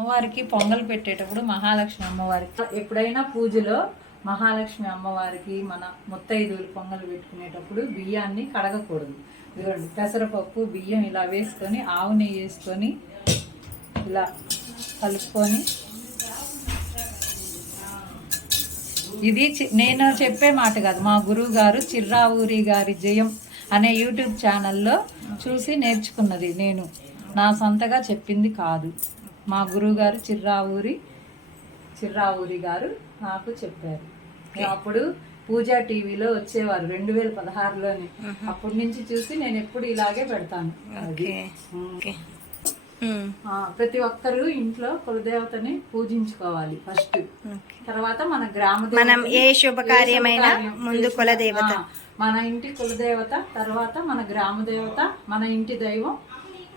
అమ్మవారికి పొంగల్ పెట్టేటప్పుడు మహాలక్ష్మి అమ్మవారికి ఎప్పుడైనా పూజలో మహాలక్ష్మి అమ్మవారికి మన ముత్తైదువులు పొంగల్ పెట్టుకునేటప్పుడు బియ్యాన్ని కడగకూడదు. ఇదిగోండి పెసరపప్పు బియ్యం ఇలా వేసుకొని ఆవు నెయ్యి వేసుకొని ఇలా కలుపుకొని, ఇది నేను చెప్పే మాట కాదు, మా గురువు గారు చిర్రావూరి గారి జయం అనే యూట్యూబ్ ఛానల్లో చూసి నేర్చుకున్నది. నేను నా సొంతగా చెప్పింది కాదు. మా గురువు గారు చిర్రావూరి గారు నాకు చెప్పారు. అప్పుడు పూజా టీవీలో వచ్చేవారు 2016లోనే. అప్పటి నుంచి చూసి నేను ఎప్పుడు ఇలాగే పెడతాను. ప్రతి ఒక్కరు ఇంట్లో కులదేవతని పూజించుకోవాలి ఫస్ట్. తర్వాత మన మనం ఏ శుభకార్యమైనా ముందు కులదేవత, మన ఇంటి కులదేవత, తర్వాత మన గ్రామ దేవత, మన ఇంటి దైవం.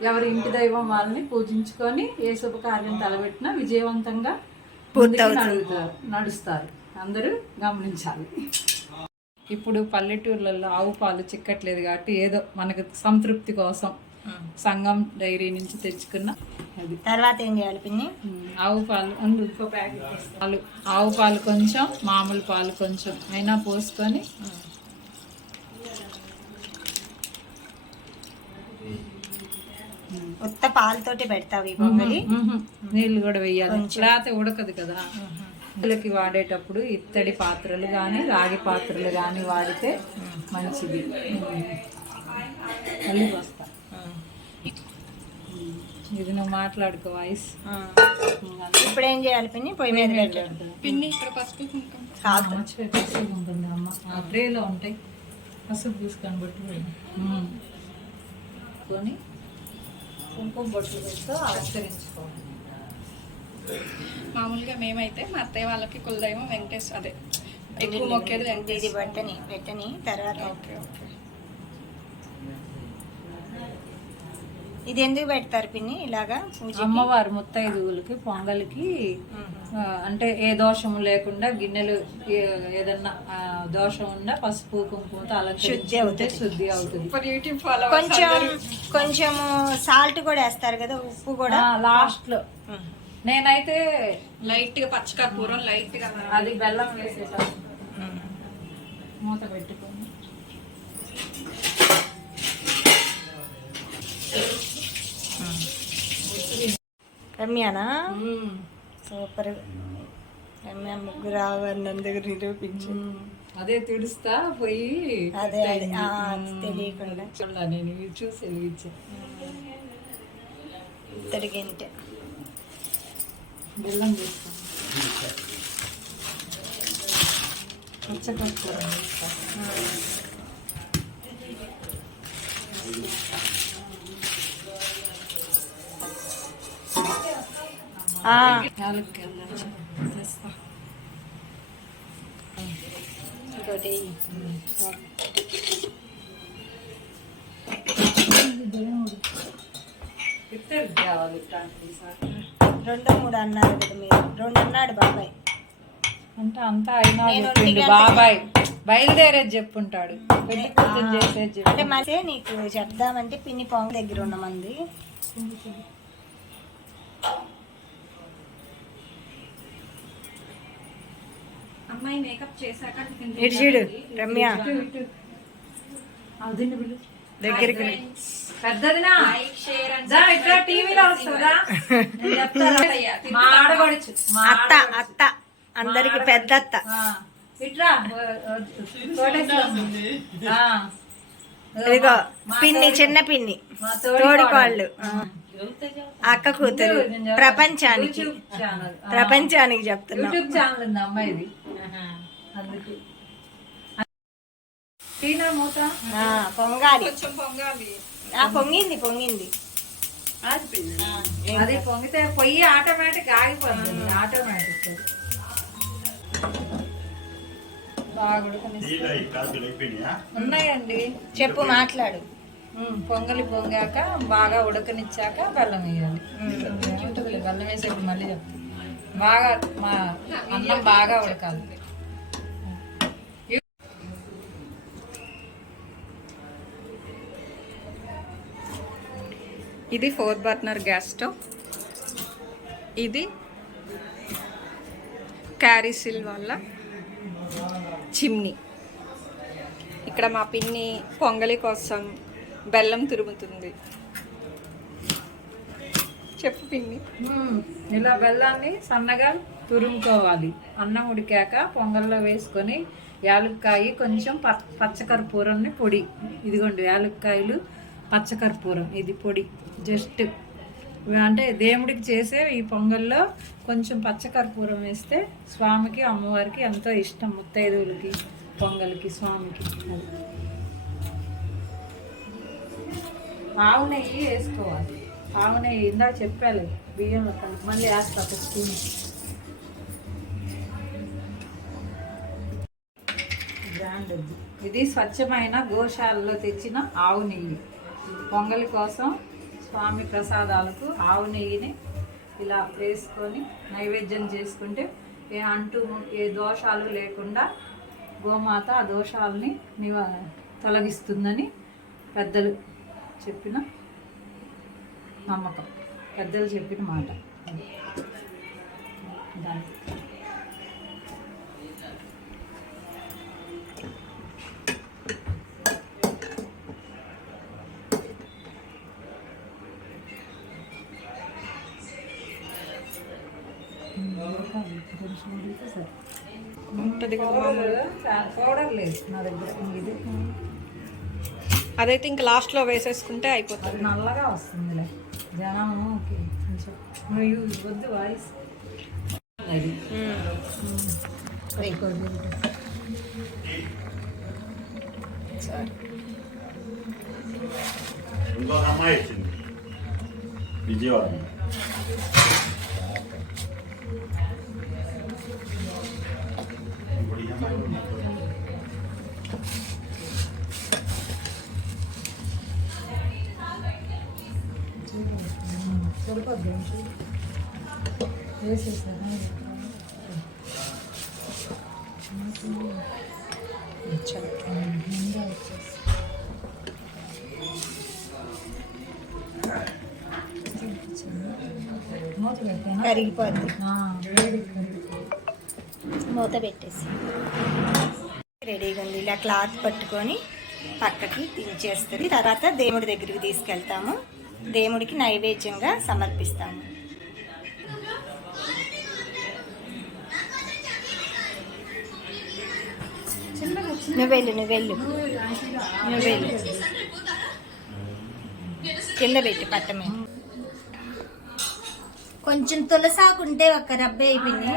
ఎవరి ఇంటి దైవం వాళ్ళని పూజించుకొని ఏ శుభకార్యం తలబెట్టినా విజయవంతంగా నడుస్తారు. అందరూ గమనించాలి. ఇప్పుడు పల్లెటూర్లలో ఆవు పాలు చిక్కట్లేదు కాబట్టి ఏదో మనకు సంతృప్తి కోసం సంఘం డైరీ నుంచి తెచ్చుకున్న అది. తర్వాత ఏం చేయాలి పిన్ని? ఆవు పాలు ఇంకో ప్యాకెట్ పాలు, ఆవు పాలు కొంచెం, మామూలు పాలు కొంచెం అయినా పోసుకొని ఉత్త పాలతోటి పెడతావు ఈ పొంగలి? నీళ్ళు కూడా వేయాలి, లేకపోతే ఉడకదు కదా. పిల్లలకి వాడేటప్పుడు ఇత్తడి పాత్రలు కానీ రాగి పాత్రలు కానీ వాడితే మంచిది. మళ్ళీ వస్తా, ఇది నువ్వు మాట్లాడుకో వాయిస్. ఇప్పుడు ఏం చేయాలి పిన్ని? పొయ్యి మీద పిన్ని ఇక్కడ పసుపు పసుపు ఉంటుంది అమ్మ, ఆ ట్రేలో ఉంటాయి. పసుపు తీసుకొని బొట్లు కొని కుంకుమ బొట్లు పెడుతూ అలంకరించుకోవాలి. మామూలుగా మేమైతే మా అత్తయ్య వాళ్ళకి కులదైవం వెంకటేశ్వర, అదే ఎక్కువ మొక్కేది వెంకటేశ్వర. పెట్టని తర్వాత ఓకే ఓకే. ఇది ఎందుకు పెడతారు పిన్ని ఇలాగా? అమ్మవారు ముత్తైదువులకి పొంగలికి అంటే ఏ దోషము లేకుండా గిన్నెలు ఏదన్నా దోషం ఉన్నా పసుపు కుంకుమతో అలా శుద్ధి అవుతుంది. కొంచెం సాల్ట్ కూడా వేస్తారు కదా, ఉప్పు కూడా లాస్ట్ లో. నేనైతే లైట్ గా పచ్చకర్పూరం లైట్ గా అది బెల్లం వేసేసాను. మూత పెట్టుకొని రమ్యానా సూపర్. రమ్య ముగ్గురు రావన్న దగ్గర నిరూపించు. అదే తుడుస్తా పోయి అదే తెలియకుండా చూడాలి. నేను చూసి వెలిగించా. తడిగింటే బెల్లం వేస్తాను, పచ్చకర్పూరం వేస్తాను. ఇంకోటి రెండో మూడు అన్నారు కదా మీరు? రెండు అన్నాడు బాబాయ్. అంటే అంతా అయినా బాబాయ్ బయలుదేరేది చెప్పుంటాడు. అంటే మళ్ళీ నీకు చెప్దామంటే పిన్ని పొంగ దగ్గర ఉన్న మంది అమ్మాయి మేకప్ చేశాక ఇటు చూడు రమ్య దగ్గరికి పెద్దదినా టీవీలో వస్తుందా? అత్త అత్త అందరికి పెద్ద అత్త. ఇట్రా ఇదిగో పిన్ని, చిన్న పిన్ని, తోడికోళ్ళు, అక్క కూతురు. ప్రపంచానికి చెప్తున్నా. యూట్యూబ్ ఛానల్ ఉంది అమ్మాయిది. అందుకు పొంగాలి. కొంచెం పొంగాలి. పొంగింది. అది పొంగితే పొయ్యి ఆటోమేటిక్ ఆగిపోతుంది. ఆటోమేటిక్ ఉన్నాయండి. చెప్పు, మాట్లాడు. పొంగలి పొంగాక బాగా ఉడకనిచ్చాక బెల్లం వేయాలి. బెల్లం వేసేప్పుడు మళ్ళీ చెప్తాను. బాగా మా అన్నం బాగా ఉడకాలి. ఇది 4 బర్నర్ గ్యాస్ స్టవ్. ఇది క్యారీసిల్ వాళ్ళ చిమ్నీ. ఇక్కడ మా పిన్ని పొంగలి కోసం బెల్లం తురుముతుంది. చెప్పు పిన్ని. ఇలా బెల్లాన్ని సన్నగా తురుముకోవాలి. అన్నం ఉడికాక పొంగల్లో వేసుకొని యాలక్కాయ, కొంచెం పచ్చకర్పూరాన్ని పొడి, ఇదిగోండి యాలక్కాయలు, పచ్చకర్పూరం, ఇది పొడి. జస్ట్ అంటే దేవుడికి చేసే ఈ పొంగల్లో కొంచెం పచ్చకర్పూరం వేస్తే స్వామికి, అమ్మవారికి ఎంతో ఇష్టం. ముత్తైదువులకి, పొంగల్కి, స్వామికి. ఆవు నెయ్యి వేసుకోవాలి. ఆవు నెయ్యి ఇందాక చెప్పాలి, బియ్యంలో కలిపి మళ్ళీ వేస్తా ఒక స్పూన్. బ్రాండ్ ఇది స్వచ్ఛమైన గోశాలలో తెచ్చిన ఆవు నెయ్యి. పొంగలి కోసం స్వామి ప్రసాదాలకు ఆవు నెయ్యిని ఇలా వేసుకొని నైవేద్యం చేసుకుంటే ఏ దోషాలు లేకుండా గోమాత ఆ దోషాలని తొలగిస్తుందని పెద్దలు చెప్పిన నమ్మకం, పెద్దలు చెప్పిన మాట. దాని ఉంటుంది కదా పౌడర్ లేదు నా దగ్గర. ఇది అదైతే ఇంకా లాస్ట్లో వేసేసుకుంటే అయిపోతుంది. అది నల్లగా వస్తుందిలే జనము. కొంచెం వద్దు వాయిస్ అది. ఇంకొక అమ్మాయి వచ్చింది విజయవాడ. సరిపోద్ది వేసేసాను. కరిగిపోద్ది. మూత పెట్టేసి రెడీగా ఉంది. ఇలా క్లాత్ పట్టుకొని పక్కకి దించేస్తుంది. తర్వాత దేవుడి దగ్గరికి తీసుకెళ్తాము. దేవుడికి నైవేద్యంగా సమర్పిస్తాము. నువ్వెళ్ళు కింద పెట్టి పట్టమే. కొంచెం తులసాకుంటే ఒక రబ్బే అయిపోయింది.